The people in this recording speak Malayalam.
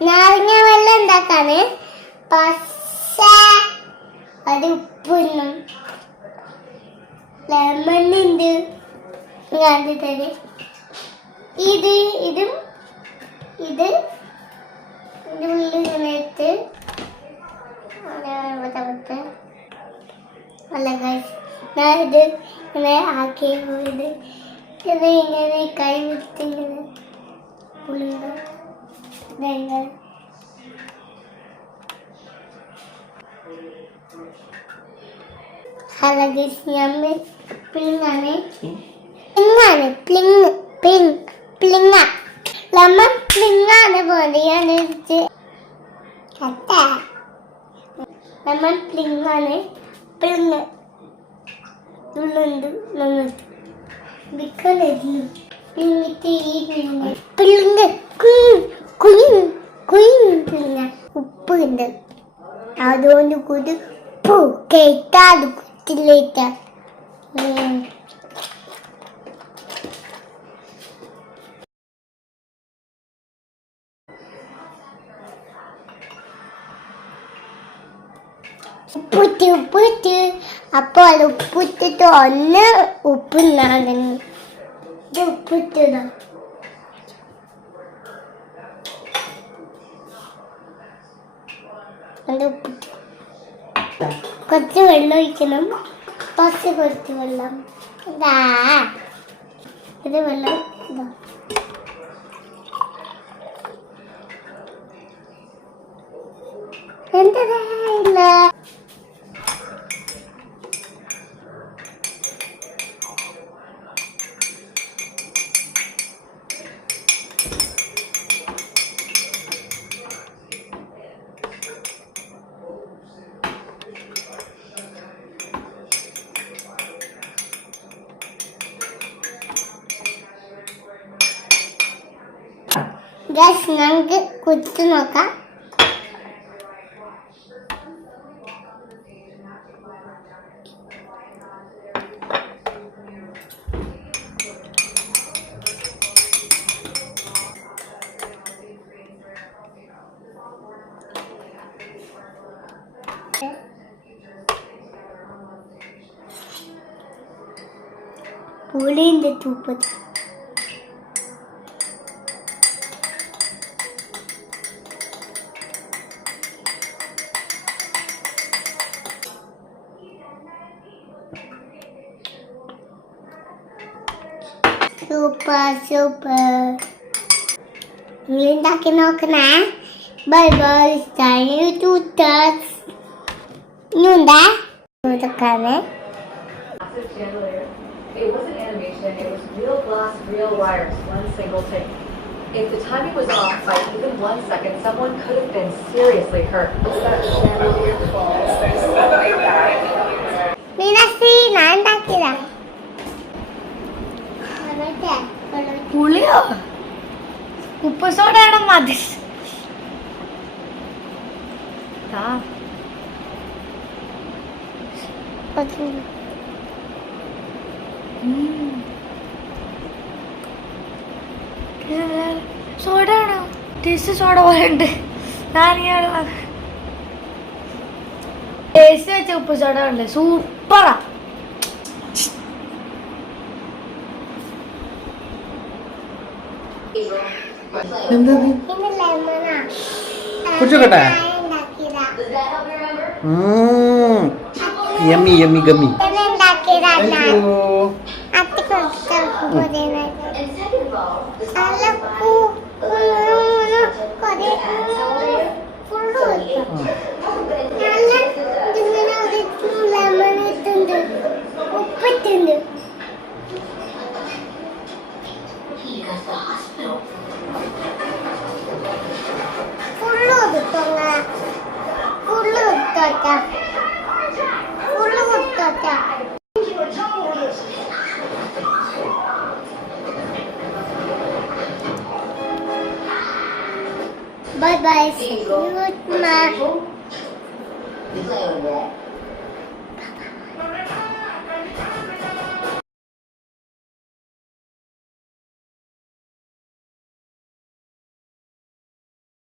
നാരങ്ങ വെള്ളം ഉണ്ടാക്കാണ് പക്ഷേ അത് ഉപ്പൊന്നും ലെമൺ ഉണ്ട് കണ്ടിട്ടത് ഇത് ഇതും ഇത് ഇതിന്റെ ഉള്ളിൽ ഞാൻ ഇത് ആക്കി പോയത് ഇത്. ഇങ്ങനെ കൈ വിട്ട് ഇങ്ങനെ പുളിയുക ഇതെങ്ങനെ ഹലോ ഗൈസ് ഞാൻ പ്ലിങ്ങാണ് പ്ലിങ്ങാണ് പ്ലിങ് പ്ലിങ് പ്ലിങ്ങ ലെമൺ പ്ലിങ്ങാണ് പോലെ ഞാൻ ലെമൺ പ്ലിങ്ങാണ് പ്ലിങ് ഉള്ളുണ്ട് നമുക്ക് വിൽക്കാൻ പ്ലിങ്ങിട്ട് ഈ പ്ലിങ് പ്ലിങ് കുഞ്ഞ് കുഞ്ഞ് കുഞ്ഞ് പ്ലിങ്ങ ഉപ്പ് ഉണ്ട്. അതുകൊണ്ട് കൂടി പൂ കേട്ടാത് കുത്തിലേക്ക് ഉപ്പിട്ട് ഉപ്പിട്ട് അപ്പോൾ അത് ഉപ്പിട്ടിട്ട് ഒന്ന് ഉപ്പിന്നാണ് ഇത് ഉപ്പിട്ടതാ അത് ഉപ്പിട്ട് കുറച്ച് വെള്ളം ഒഴിക്കണം. കുറച്ച് കുറച്ച് വെള്ളം. ഇതാ. ഇത് വെള്ളം ഇതാ. എന്തതാ ഗസ് ഞങ്ങൾക്ക് കുത്തി നോക്കാം പുളിന്റെ തൂപ്പത്ത് സൂപ്പർ സൂപ്പർ നിങ്ങൾ ഉണ്ടാക്കി നോക്കണേ bye bye style to touch ഇനിയുണ്ടേ ഇതൊക്കെയാണ് It wasn't animation, it was real glass, real wires, one single take. If the timing was off by even one second, someone could have been seriously hurt. Meenakshi ഞാൻ ഉണ്ടാക്കിയതാ പുളിയോ ഉപ്പ് സോഡയാണ് മതി സോഡ ആണോ ടേസ്റ്റ് സോഡ പോലെ ഉണ്ട്. ഞാൻ ടേസ്റ്റ് വെച്ച ഉപ്പ് സോഡ ഉണ്ട് സൂപ്പറാ. ഉണ്ടാക്കിയതാ യമ്മി യമ്മി ഗമ്മി. പിന്നെ Tá. 웃었다. 꿀로 tá. Bye bye. See you tomorrow.